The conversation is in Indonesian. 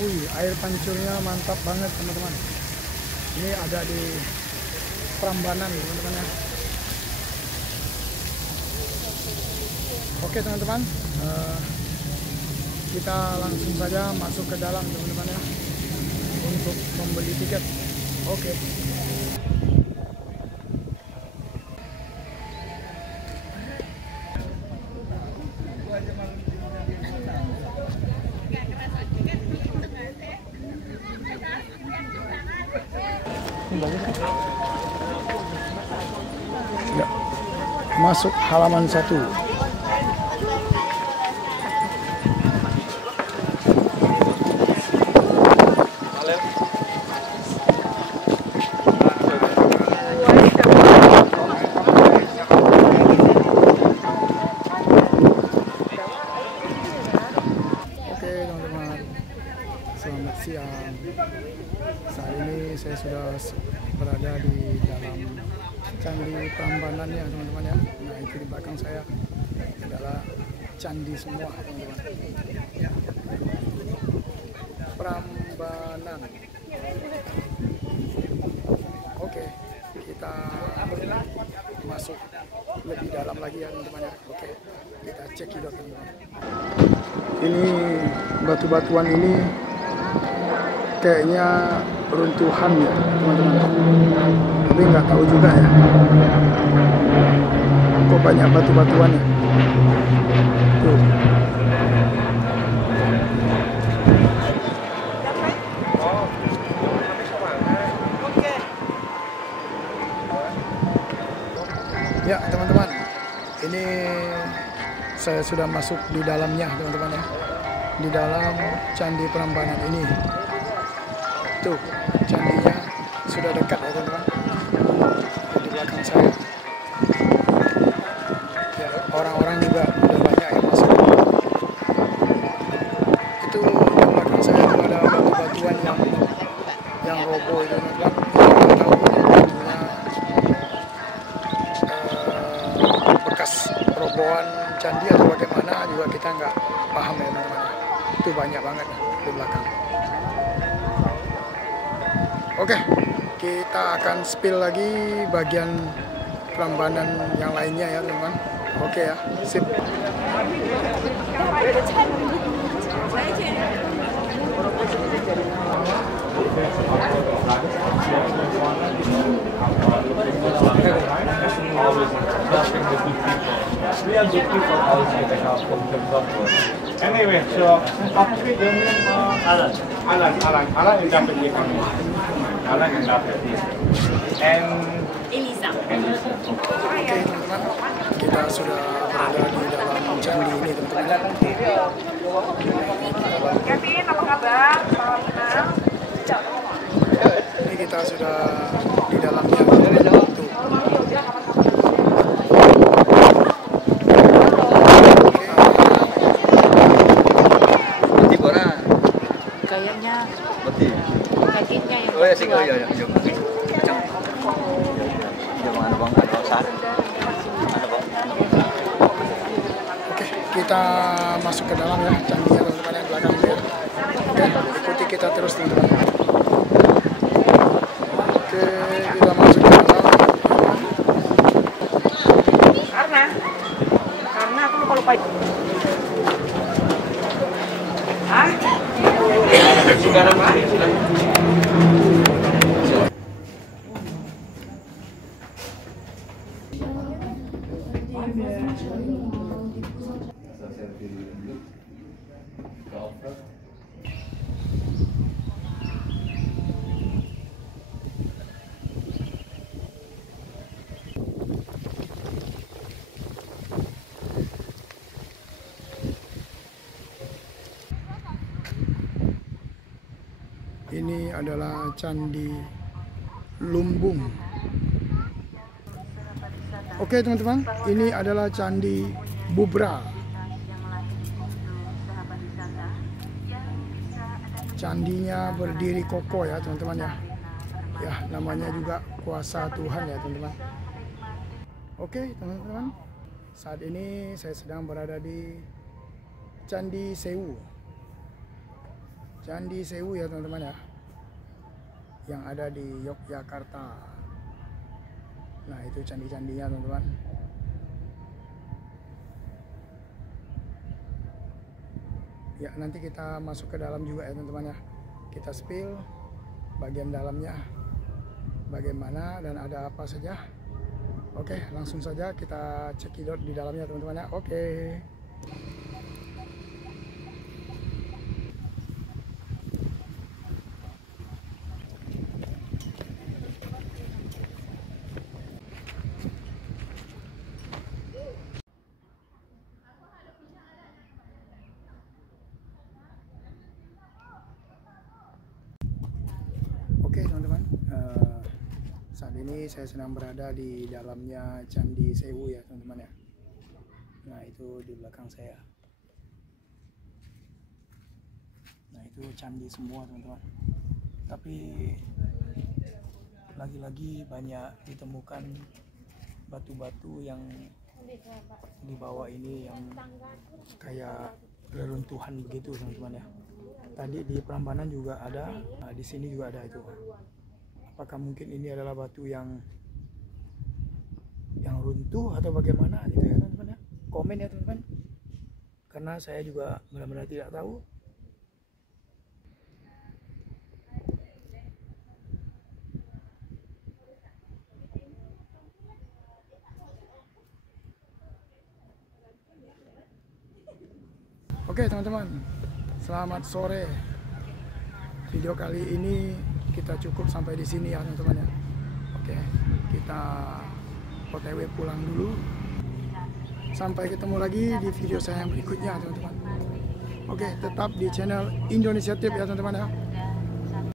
Wih, air pancurnya mantap banget teman-teman. Ini ada di Prambanan teman-teman ya. Oke teman-teman, kita langsung saja masuk ke dalam teman-teman ya, untuk membeli tiket. Oke. Ya, masuk halaman 1. Selamat siang. Saat ini saya sudah berada di dalam Candi Prambanan ya teman-teman ya. Nah itu di belakang saya adalah candi semua teman-teman. Prambanan. Oke, kita masuk lebih dalam lagi ya teman-teman ya. Oke, kita cekidot teman-teman. Ini batu-batuan ini kayaknya runtuhan ya teman-teman, tapi nggak tahu juga ya kok banyak batu-batuan ya. Tuh. Ya teman-teman, ini saya sudah masuk di dalamnya teman-teman ya, di dalam Candi Prambanan ini. Tuh, candinya sudah dekat ya teman-teman, di belakang saya. Ya, orang-orang juga udah banyak yang masuk. Itu di belakang saya itu ada batu-batuan yang roboh itu teman-teman. Bekas robohan candi atau bagaimana juga kita nggak paham ya teman-teman. Itu banyak banget di belakang. Oke, kita akan spill lagi bagian Prambanan yang lainnya ya teman-teman. Oke ya, sip. Anyway, so apa sih Alan yang dapat di kami. Alan yang dapat di. And Elisa. Oke teman-teman, kita sudah berada di dalam candi ini teman-teman. Kevin, apa kabar? Salam kenal. Ini kita sudah di dalamnya teman-teman. Tuh. Kayaknya Betul. kakinya yang Oh ya sih, oh ya, jom. Jom mana bang, ada saat. Mana bang? Oke, kita masuk ke dalam ya, candinya teman-teman yang belakang ya. Oke, ikuti kita terus teman-teman. Oke, kita masuk ke dalam. karena aku lupa. Ah? sudah nama sudah. Ini adalah Candi Lumbung. Oke teman-teman, ini adalah Candi Bubra. Candinya berdiri kokoh ya teman-teman ya. Ya, namanya juga kuasa Tuhan ya teman-teman. Oke teman-teman, saat ini saya sedang berada di Candi Sewu. Candi Sewu ya teman-teman ya, yang ada di Yogyakarta. Nah itu candi-candinya teman-teman. Ya nanti kita masuk ke dalam juga ya teman-teman ya. Kita spill bagian dalamnya bagaimana dan ada apa saja. Oke, langsung saja kita cekidot di dalamnya teman-teman ya. Oke. Oke teman-teman, saat ini saya sedang berada di dalamnya Candi Sewu ya teman-teman ya. Nah itu di belakang saya. Nah itu candi semua teman-teman. Tapi lagi-lagi banyak ditemukan batu-batu yang di bawah ini yang kayak reruntuhan begitu teman-teman ya. Tadi di Prambanan juga ada, nah, di sini juga ada itu. Apakah mungkin ini adalah batu yang runtuh atau bagaimana gitu ya teman-teman ya? Komen ya teman-teman. Karena saya juga benar-benar tidak tahu. Oke teman-teman, selamat sore. Video kali ini kita cukup sampai di sini ya teman-teman ya. Oke, kita OTW pulang dulu. Sampai ketemu lagi di video saya yang berikutnya teman-teman. Oke, tetap di channel Indonesia Tip ya teman-teman ya.